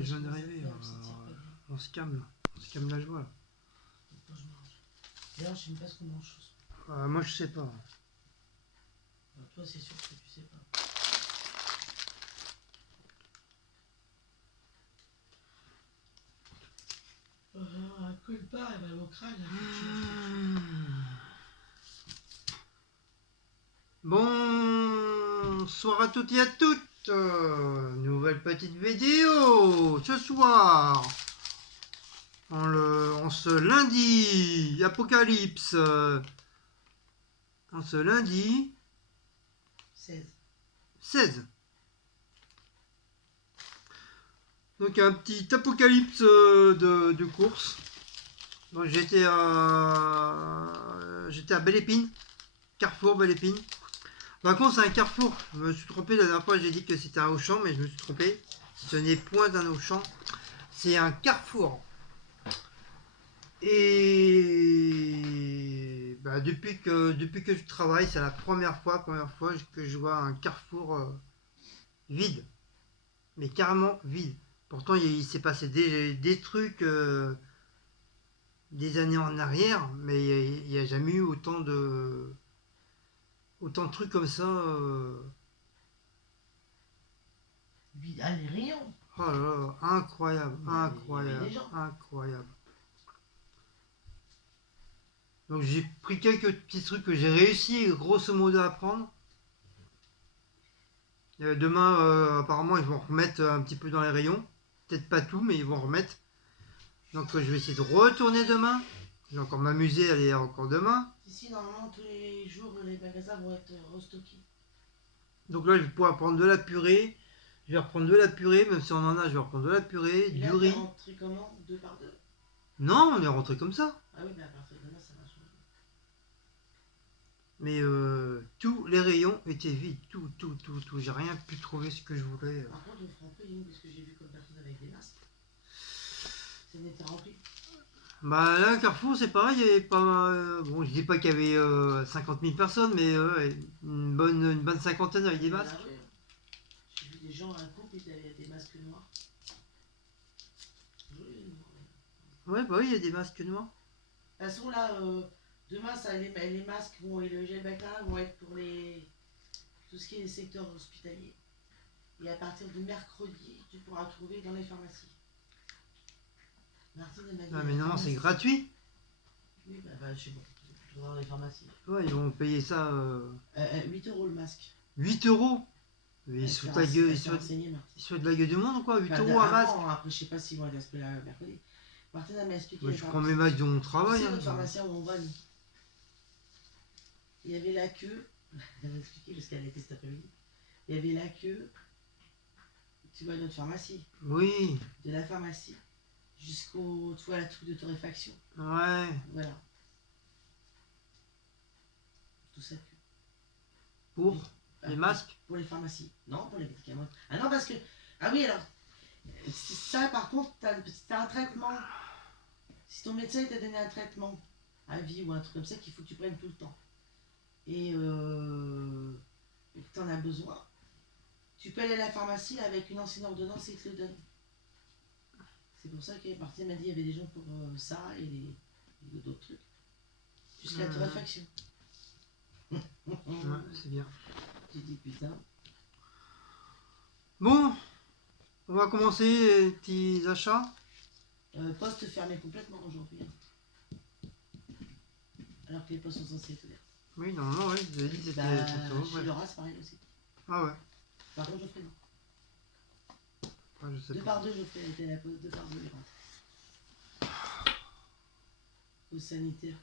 je viens d'arriver. On se calme là. On se calme la joie là. Quand je mange. D'ailleurs, je sais même pas ce qu'on mange. Moi je sais pas. Alors, toi, c'est sûr que tu sais pas. Un colpart, elle va au crâne. Bonsoir à toutes et à toutes. Nouvelle petite vidéo ce soir. En ce lundi, Apocalypse. En ce lundi 16. Donc un petit apocalypse de course. Donc j'étais à Belle Épine, Carrefour Belle Épine. Par contre c'est un Carrefour. Je me suis trompé la dernière fois, j'ai dit que c'était un Auchan, mais je me suis trompé. Ce n'est point un Auchan, c'est un Carrefour. Et bah, depuis que je travaille, c'est la première fois que je vois un Carrefour vide, mais carrément vide. Pourtant il s'est passé des trucs des années en arrière, mais il n'y a jamais eu autant de trucs comme ça. Ah, les rayons. Oh là là, incroyable, Il y avait des gens. incroyable. Donc j'ai pris quelques petits trucs que j'ai réussi grosso modo à prendre. Demain, apparemment, ils vont remettre un petit peu dans les rayons. Peut-être pas tout, mais ils vont remettre. Donc je vais essayer de retourner demain. Je vais encore m'amuser à aller encore demain. Ici, normalement, tous les jours, les magasins vont être restockés. Donc là, je vais pouvoir prendre de la purée. Je vais reprendre de la purée, même si on en a, je vais reprendre de la purée, et du là, riz. T'es rentré comment? 2 par 2? Non, on est rentré comme ça. Ah oui, mais à partir de demain, ça va changer. Mais tous les rayons étaient vides. Tout. J'ai rien pu trouver ce que je voulais. Par contre, le franc prix, parce que j'ai vu comme personne avec des masques. Ça n'était rempli. Bah là, Carrefour, c'est pareil, il y avait pas. Bon, je dis pas qu'il y avait 50 000 personnes, mais une bonne cinquantaine avec des masques. Ouais. J'ai vu des gens à un couple, ils avaient des masques noirs. Ouais, bah oui, il y a des masques noirs. De toute façon, là, demain, les masques et le gel bactéria vont être pour tout ce qui est les secteurs hospitaliers. Et à partir de mercredi, tu pourras trouver dans les pharmacies. Martine m'a dit. Ah, mais non, c'est gratuit. Oui, bah je sais pas. Tu trouveras dans les pharmacies. Ouais, ils vont payer ça. 8 € le masque. 8 €. Ils se foutent de la gueule. Ils se foutent de la gueule du monde, quoi. 8 € un masque. Après, je sais pas s'ils vont être à ce prix-là mercredi. Martine m'a expliqué. Moi, je prends mes masques de mon travail. C'est notre pharmacien où on va, nous. Il y avait la queue. Elle m'a expliqué parce qu'elle était cet après-midi. Il y avait la queue. Tu vois, notre pharmacie. Oui. De la pharmacie jusqu'au, tu vois, la truc de torréfaction. Ouais. Voilà. Tout ça. Pour les masques? Pour les pharmacies. Non, pour les médicaments. Ah non, parce que... Ah oui, alors... Ça, par contre, t'as un traitement. Si ton médecin t'a donné un traitement à vie ou un truc comme ça, qu'il faut que tu prennes tout le temps. Et que t'en as besoin, tu peux aller à la pharmacie avec une ancienne ordonnance et ils te le donnent. C'est pour ça que Martine m'a dit qu'il y avait des gens pour ça et d'autres trucs. Jusqu'à la torréfaction. Ouais, c'est bien. J'ai dit putain. Bon, on va commencer les petits achats. Poste fermé complètement aujourd'hui. Alors que les postes sont censés être ouverts. Oui, normalement, oui, vous avez dit que c'était chez Laura, c'est pareil aussi. Ah ouais. Par contre, je ferai non. Ah, je sais 2 pas. par 2, je ferai la pause, 2 par 2, les rentrées. Au sanitaire.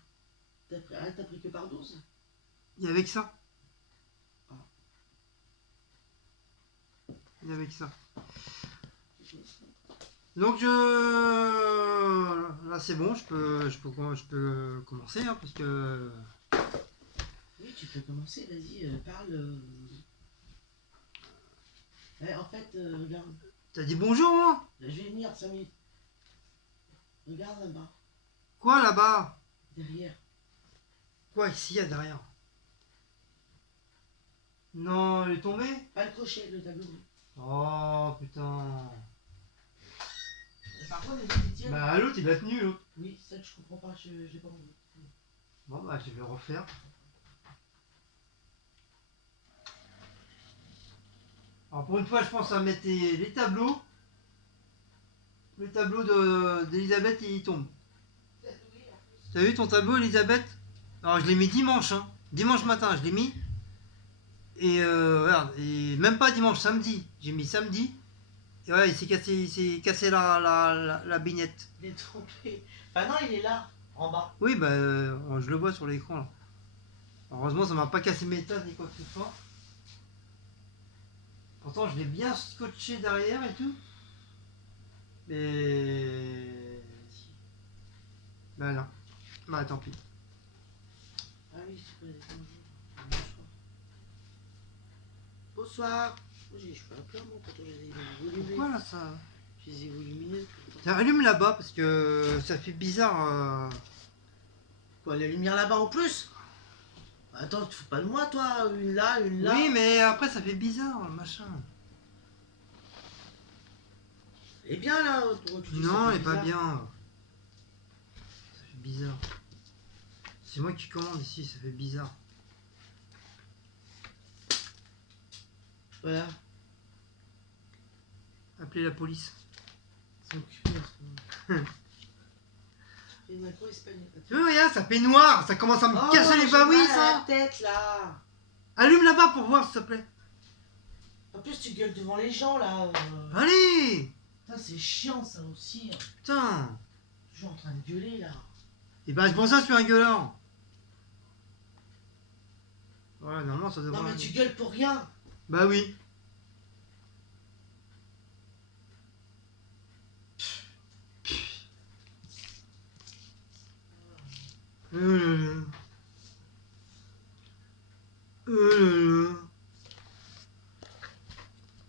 T'as pris que par 12? Il y avait que ça. Ah. Il y avait que ça. Donc là c'est bon, je peux commencer hein, parce que. Oui, tu peux commencer, vas-y, parle. En fait, regarde. T'as dit bonjour hein? Je vais venir 5 minutes. Regarde là-bas. Quoi là-bas? Derrière. Quoi ici, il y a derrière? Non, elle est tombée? Pas le crochet, le tableau. Oh putain. tienne. Bah l'autre il a tenu l'autre. Oui, ça je comprends pas, je l'ai pas envie. Bon bah je vais refaire. Alors pour une fois je pense à mettre les tableaux. Le tableau d'Elisabeth il tombe. T'as vu ton tableau Elisabeth? Alors je l'ai mis dimanche, hein. Dimanche matin je l'ai mis. Et regarde, et même pas dimanche, samedi. J'ai mis samedi. Et voilà, il s'est cassé la bignette. Il est tombé. Bah non, il est là, en bas. Oui, bah je le vois sur l'écran là. Heureusement, ça m'a pas cassé mes tasses ni quoi que ce soit. Pourtant, je l'ai bien scotché derrière et tout. Mais. Bah non. Bah tant pis. Ah oui, c'est pas les bonjour. Bonsoir. Moi, je fais un peu moi quand je les ai volumés. Pourquoi là ça? Je les ai voluminés. Tiens, allume là-bas parce que ça fait bizarre. Quoi, la lumière là-bas en plus? Attends, tu fous pas de moi, toi. Une là, une là. Oui, mais après ça fait bizarre, le machin. Elle est bien là. Tu dis, Non, ça elle fait est pas bizarre. bien. Ça fait bizarre. C'est moi qui commande ici, ça fait bizarre. Voilà. Appelez la police. C'est occupé en ce moment. Et maintenant, espagnol. Tu vois, regarde, ça fait noir, ça commence à me casser les babouilles, j'ai mal à la ça. tête là. Allume là-bas pour voir, s'il te plaît. En plus, tu gueules devant les gens là. Allez. Putain, c'est chiant ça aussi. Putain. Toujours en train de gueuler là. Et ben c'est pour ça que je suis un gueulant. Voilà, normalement ça devrait. Non, mais tu gueules pour rien. Bah oui. Euh,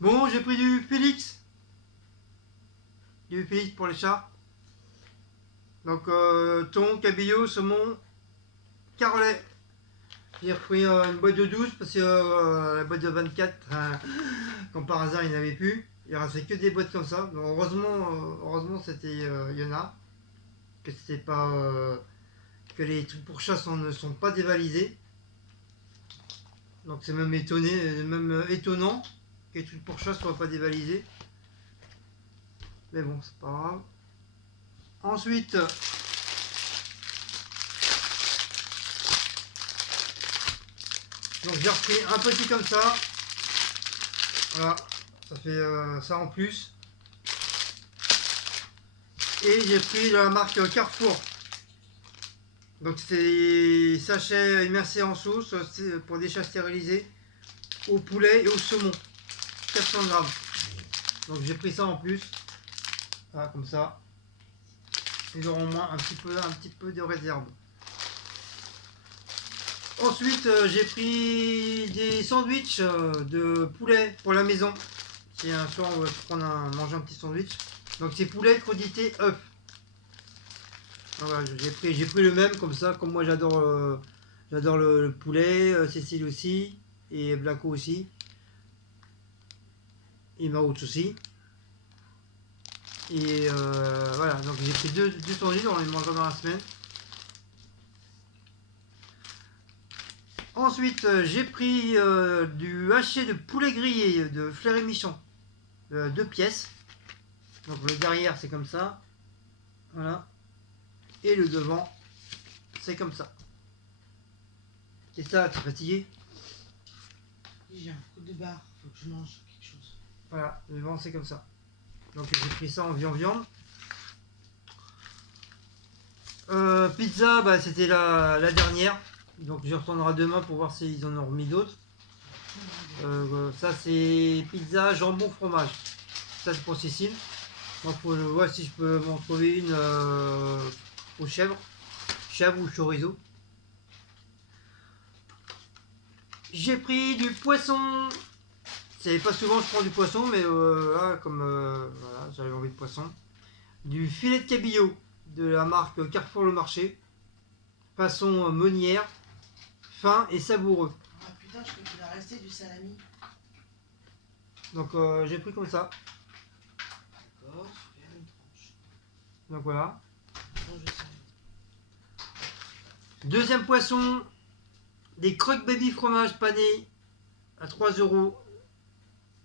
Bon, j'ai pris du Félix. Du Félix pour les chats. Donc, thon, cabillaud, saumon, carolet. J'ai repris une boîte de 12 parce que la boîte de 24, comme par hasard, il n'y en avait plus. Il restait que des boîtes comme ça. Donc, heureusement c'était il y en a. Que c'était pas. Que les trucs pour chat ne sont pas dévalisés. Donc c'est même étonnant que les trucs pour chat soient pas dévalisés. Mais bon, c'est pas grave. Ensuite, donc j'ai repris un petit comme ça. Voilà, ça fait ça en plus. Et j'ai pris de la marque Carrefour. Donc c'est des sachets immersés en sauce pour des chats stérilisés au poulet et au saumon. 400 grammes. Donc j'ai pris ça en plus. Voilà, comme ça. Ils auront au moins un petit peu de réserve. Ensuite, j'ai pris des sandwichs de poulet pour la maison. Si un soir on va manger un petit sandwich. Donc c'est poulet, crudité, œuf. Voilà, j'ai pris le même comme ça, comme moi j'adore le poulet, Cécile aussi, et Blanco aussi, et Marout aussi. Et voilà, donc j'ai pris deux sandwichs, on les mangera dans la semaine. Ensuite, j'ai pris du haché de poulet grillé de Fleury Michon, 2 pièces. Donc le derrière c'est comme ça, voilà. Et le devant, c'est comme ça. C'est ça, t'es fatigué? J'ai un coup de barre, faut que je mange quelque chose. Voilà, le devant c'est comme ça. Donc j'ai pris ça en viande. Pizza, bah, c'était la dernière. Donc je retournerai demain pour voir s'ils en ont remis d'autres. Ça c'est pizza jambon fromage. Ça c'est pour Cécile. Donc faut voir si je peux m'en trouver une aux chèvres. Chèvre ou chorizo. J'ai pris du poisson. C'est pas souvent que je prends du poisson, mais là comme voilà, j'avais envie de poisson. Du filet de cabillaud de la marque Carrefour Le Marché. Façon meunière. Fin et savoureux. Ah putain, je crois qu'il va rester du salami. Donc j'ai pris comme ça. D'accord, je vais faire une tranche. Donc voilà. Non, je sais. Deuxième poisson, des croque baby fromage pané à 3 euros.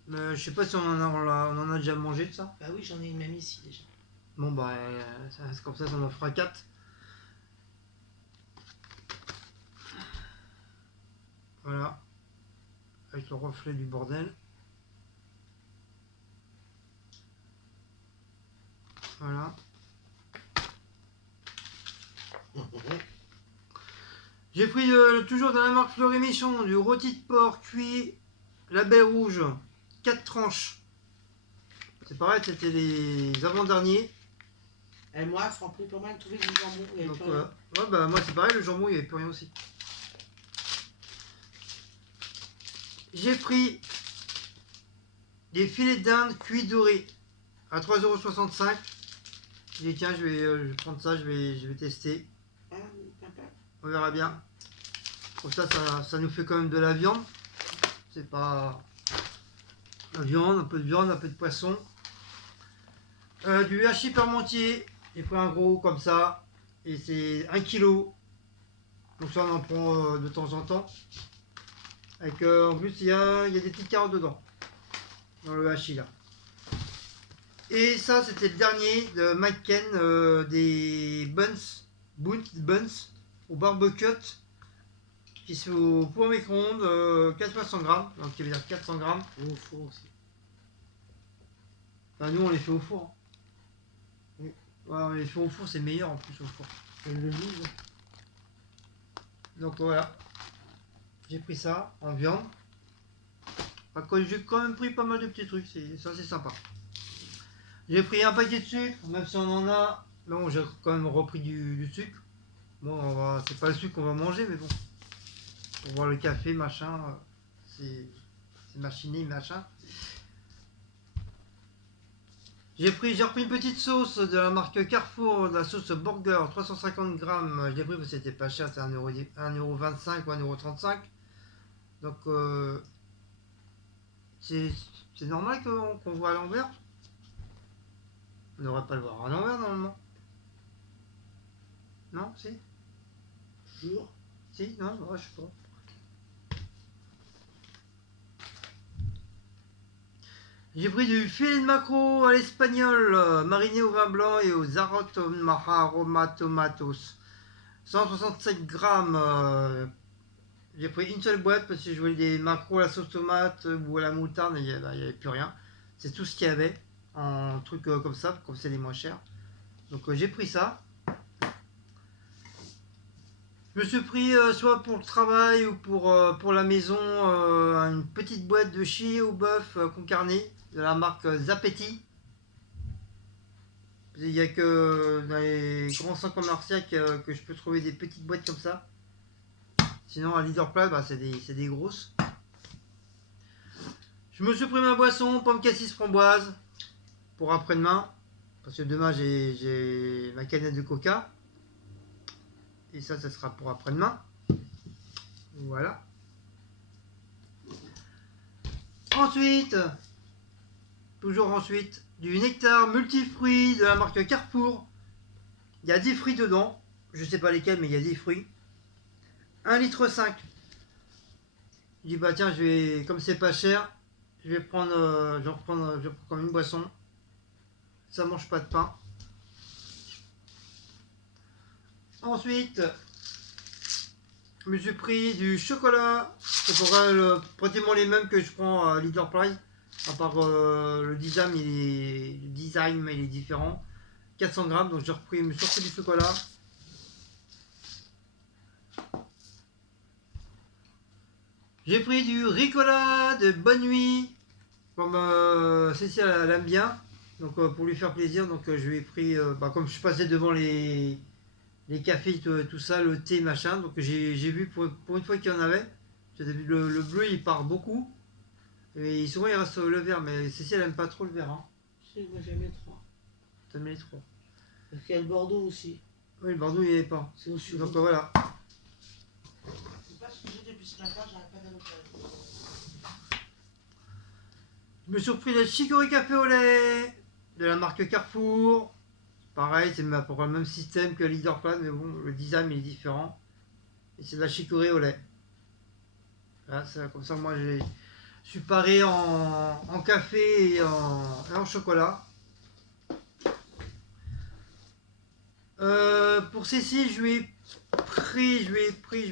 Je sais pas si on en a déjà mangé de ça. Bah oui, j'en ai une même ici déjà. Bon bah c'est comme ça en fera 4. Voilà. Avec le reflet du bordel. Voilà. J'ai pris toujours de la marque Fleury Michon du rôti de porc cuit label rouge 4 tranches. C'est pareil, c'était les avant-derniers. Et moi, Franprix, pour moi, elle trouvait du jambon. Il y avait Donc plus rien. ouais, bah moi c'est pareil, le jambon il n'y avait plus rien aussi. J'ai pris des filets de dinde cuits dorés à 3,65 €. J'ai dit tiens je vais prendre ça, je vais tester. Ah, oui, papa. On verra bien. Comme ça nous fait quand même de la viande. C'est pas la viande, un peu de poisson. Du hachis parmentier. J'ai pris un gros comme ça. Et c'est 1 kg. Donc ça on en prend de temps en temps. Avec, en plus il y a des petites carottes dedans. Dans le hachis là. Et ça c'était le dernier de McCain, des buns au barbecue qui se fait au four micro-ondes, 400 grammes, donc qui veut dire 400 grammes. Ou au four aussi. Enfin, nous on les fait au four. Oui. Ouais, on les fait au four, c'est meilleur en plus au four. Elle le mise. Donc voilà, j'ai pris ça en viande. Enfin, j'ai quand même pris pas mal de petits trucs, ça c'est sympa. J'ai pris un paquet de sucre, même si on en a. Non, j'ai quand même repris du sucre. Bon, c'est pas le sucre qu'on va manger, mais bon. Pour boire le café, machin, c'est machiné, machin. J'ai repris une petite sauce de la marque Carrefour, de la sauce Burger, 350 grammes. Je l'ai pris parce que c'était pas cher, c'est 1,25 € ou 1,35 €. Donc, c'est normal qu'on voit à l'envers. On ne devrait pas le voir à l'envers normalement. Non, si? Jure. Si? Non, ouais, je sais pas. J'ai pris du filet de maquereau à l'espagnol, mariné au vin blanc et aux aromatomatos. 167 grammes. J'ai pris une seule boîte parce que je voulais des maquereaux à la sauce tomate ou à la moutarde, il n'y avait plus rien. C'est tout ce qu'il y avait en truc comme ça, comme c'est les moins chers. Donc j'ai pris ça. Je me suis pris soit pour le travail ou pour la maison une petite boîte de chili au bœuf con carne de la marque Zapetti. Il n'y a que dans les grands centres commerciaux que je peux trouver des petites boîtes comme ça. Sinon à Leader Place, c'est des grosses. Je me suis pris ma boisson, pomme cassis framboise pour après-demain. Parce que demain j'ai ma canette de coca. Et ça sera pour après-demain. Voilà. Ensuite, du nectar multifruits de la marque Carrefour. Il y a 10 fruits dedans. Je sais pas lesquels, mais il y a 10 fruits. 1,5 litre. Je dis bah tiens, comme c'est pas cher, je vais prendre comme une boisson. Ça mange pas de pain. Ensuite, je me suis pris du chocolat. C'est pratiquement les mêmes que je prends à Leader Price. À part le design, il est différent. 400 grammes, donc je me suis repris du chocolat. J'ai pris du Ricola de Bonne Nuit, comme Cécile elle aime bien. Donc pour lui faire plaisir, donc je lui ai pris, comme je passais devant les cafés, tout ça, le thé, machin. Donc j'ai vu pour une fois qu'il y en avait. Le bleu il part beaucoup. Et souvent il reste le vert, mais Cécile elle aime pas trop le vert. Hein. Si, moi j'aime les trois. T'aimes les trois. Parce qu'il y a le Bordeaux aussi. Oui, le Bordeaux il n'y avait pas. C'est au sud. Donc voilà. C'est pas ce que j'ai depuis ce matin, j'arrête pas d'aller au palais. Je me suis pris le chicorée café au lait de la marque Carrefour. pareil, c'est à peu près le même système que Leaderplan, mais bon, le design il est différent. Et c'est de la chicorée au lait. Voilà, comme ça, moi, je suis paré en café et en chocolat. Pour Cécile, je lui ai pris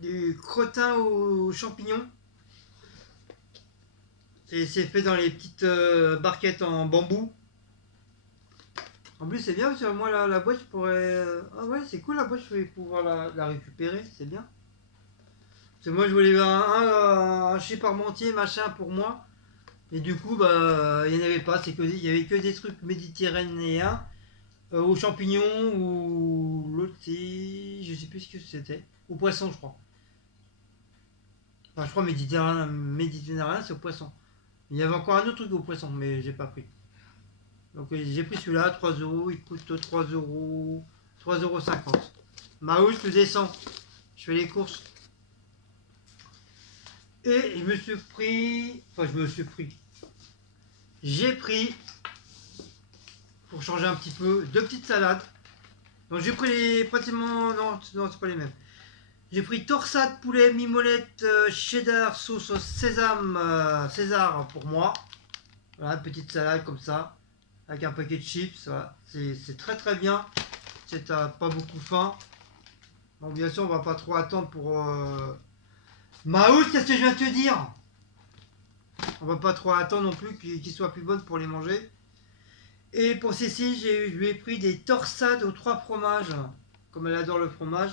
du crottin aux champignons. C'est fait dans les petites barquettes en bambou. En plus, c'est bien parce que moi, la boîte, je pourrais. Ah ouais, c'est cool la boîte, je vais pouvoir la récupérer, c'est bien. Parce que moi, je voulais un chez Parmentier, machin, pour moi. Et du coup, bah, il n'y en avait pas. Il y avait que des trucs méditerranéens, aux champignons, ou l'autre, je sais plus ce que c'était. Au poisson, je crois. Enfin, je crois méditerranéen, c'est au poisson. Il y avait encore un autre truc au poisson, mais j'ai pas pris. Donc j'ai pris celui-là, 3 euros, il coûte 3,50 €. Maou, je descends, je fais les courses. Et je me suis pris. Enfin, j'ai pris, pour changer un petit peu, 2 petites salades. Donc j'ai pris pratiquement. Non, c'est pas les mêmes. J'ai pris torsade, poulet, mimolette, cheddar, sauce sésame, César pour moi. Voilà, une petite salade comme ça, avec un paquet de chips. Voilà. C'est très très bien. C'est pas beaucoup faim. Bon, bien sûr, on va pas trop attendre pour. Maoul, qu'est-ce que je viens de te dire? On va pas trop attendre non plus qu'ils soient plus bonnes pour les manger. Et pour Cécile, je lui ai pris des torsades aux 3 fromages. Comme elle adore le fromage.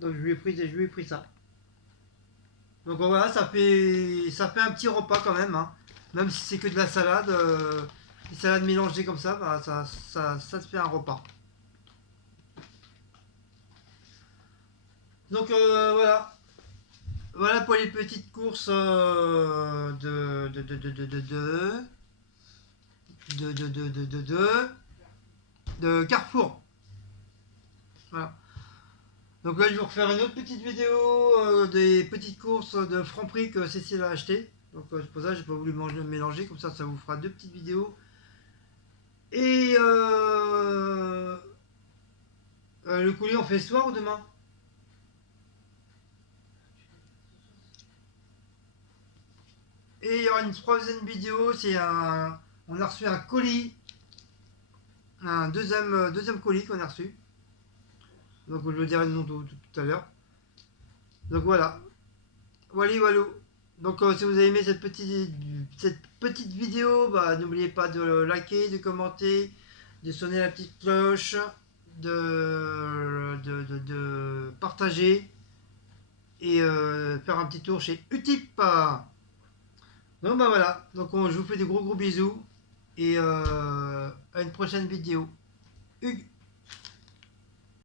Donc je lui ai pris ça. Donc voilà, ça fait un petit repas quand même. Hein. Même si c'est que de la salade. Des salades mélangées comme ça, bah, ça te fait un repas. Donc voilà. Voilà pour les petites courses de Carrefour. Voilà. Donc là, je vais vous refaire une autre petite vidéo des petites courses de Franprix que Cécile a acheté. Donc c'est pour ça que j'ai pas voulu mélanger, comme ça vous fera 2 petites vidéos. Et le colis, on fait ce soir ou demain? Et il y aura une troisième vidéo, on a reçu un colis, un deuxième colis qu'on a reçu. Donc je vous dirai le nom tout à l'heure. Donc voilà. Voilà. Donc si vous avez aimé cette petite vidéo, bah, n'oubliez pas de liker, de commenter, de sonner la petite cloche, de partager et faire un petit tour chez Utip. Donc bah voilà. Donc je vous fais des gros bisous et à une prochaine vidéo. Hugues.